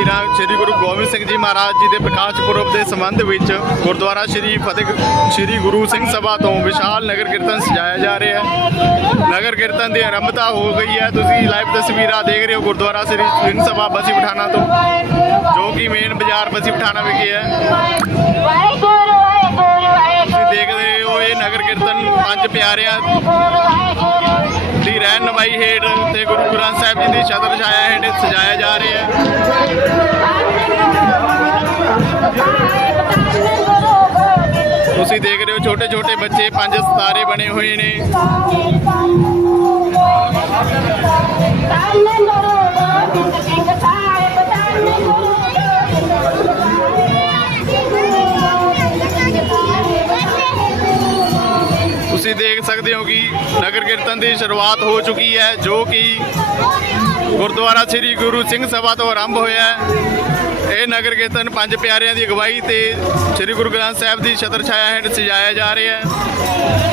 ਤਸਵੀਰਾਂ ਸ੍ਰੀ ਗੁਰੂ ਗੋਬਿੰਦ ਸਿੰਘ ਜੀ ਮਹਾਰਾਜ ਜੀ ਦੇ ਪ੍ਰਕਾਸ਼ ਪੁਰਬ ਦੇ ਸੰਬੰਧ ਵਿੱਚ ਗੁਰਦੁਆਰਾ ਸ੍ਰੀ ਫਤਿਹ ਸ੍ਰੀ ਗੁਰੂ ਸਿੰਘ ਸਭਾ ਤੋਂ ਵਿਸ਼ਾਲ ਨਗਰ ਕੀਰਤਨ ਸਜਾਇਆ ਜਾ ਰਿਹਾ ਹੈ। ਨਗਰ ਕੀਰਤਨ ਦੀ ਆਰੰਭਤਾ ਹੋ ਗਈ ਹੈ। ਤੁਸੀਂ ਲਾਈਵ ਤਸਵੀਰਾਂ ਦੇਖ ਰਹੇ ਹੋ ਗੁਰਦੁਆਰਾ ਸ੍ਰੀ ਸਿੰਘ ਸਭਾ ਬਸੀ ਪਠਾਣਾ ਤੋਂ, ਜੋ ਕਿ ਮੇਨ ਬਾਜ਼ਾਰ ਬਸੀ ਪਠਾਣਾ ਵਿਖੇ ਹੈ। ਪੰਜ ਪਿਆਰਿਆਂ ਦੀ ਰਹਿਨ ਨਵਾਈ ਹੇਠ ਤੇ ਗੁਰੂ ਗ੍ਰੰਥ ਸਾਹਿਬ ਜੀ ਦੀ ਛਤਰ ਛਾਇਆ ਹੇਠ ਸਜਾਇਆ ਜਾ ਰਿਹਾ ਹੈ। ਤੁਸੀਂ ਦੇਖ ਰਹੇ ਹੋ ਛੋਟੇ ਛੋਟੇ ਬੱਚੇ, ਪੰਜ ਸਿਤਾਰੇ ਬਣੇ ਹੋਏ ਨੇ। ਤੁਸੀਂ ਦੇਖ ਸਕਦੇ ਹੋ ਕਿ ਨਗਰ ਕੀਰਤਨ ਦੀ ਸ਼ੁਰੂਆਤ ਹੋ ਚੁੱਕੀ ਹੈ, ਜੋ ਕਿ ਗੁਰਦੁਆਰਾ ਸ੍ਰੀ ਗੁਰੂ ਸਿੰਘ ਸਭਾ ਤੋਂ ਆਰੰਭ ਹੋਇਆ ਹੈ। ਇਹ ਨਗਰ ਕੀਰਤਨ ਪੰਜ ਪਿਆਰਿਆਂ ਦੀ ਅਗਵਾਈ ਤੇ ਸ੍ਰੀ ਗੁਰੂ ਗ੍ਰੰਥ ਸਾਹਿਬ ਦੀ ਛਤਰ ਛਾਇਆ ਹੇਠ ਸਜਾਇਆ ਜਾ ਰਿਹਾ ਹੈ।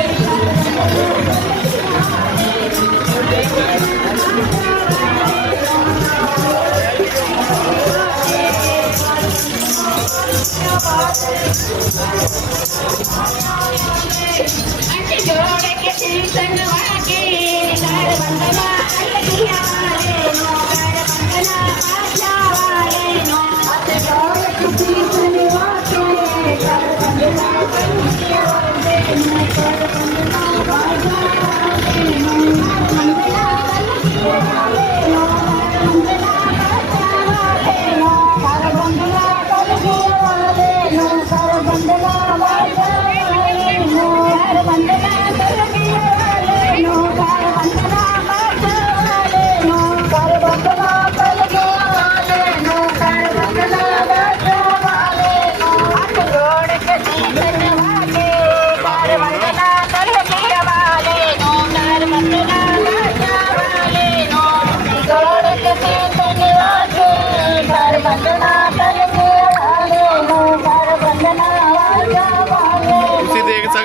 I can go, I can do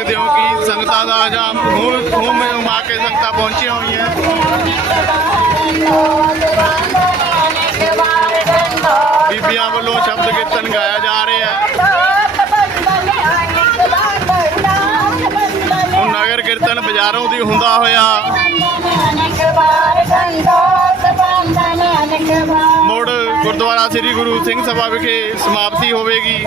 ਸਕਦੇ ਹੋ ਕਿ ਸੰਗਤਾਂ ਦਾ ਜਾਂ ਮੂੰਹ ਮੂੰਹ ਉਮਾ ਕੇ ਸੰਗਤਾਂ ਪਹੁੰਚੀਆਂ ਹੋਈਆਂ। ਬੀਬੀਆਂ ਵੱਲੋਂ ਸ਼ਬਦ ਕੀਰਤਨ ਗਾਇਆ ਜਾ ਰਿਹਾ ਹੈ। ਨਗਰ ਕੀਰਤਨ ਬਾਜ਼ਾਰੋਂ ਦੀ ਹੁੰਦਾ ਹੋਇਆ। ਮੁੜ ਗੁਰਦੁਆਰਾ ਸ੍ਰੀ ਗੁਰੂ ਸਿੰਘ ਸਭਾ ਵਿਖੇ ਸਮਾਪਤੀ ਹੋਵੇਗੀ।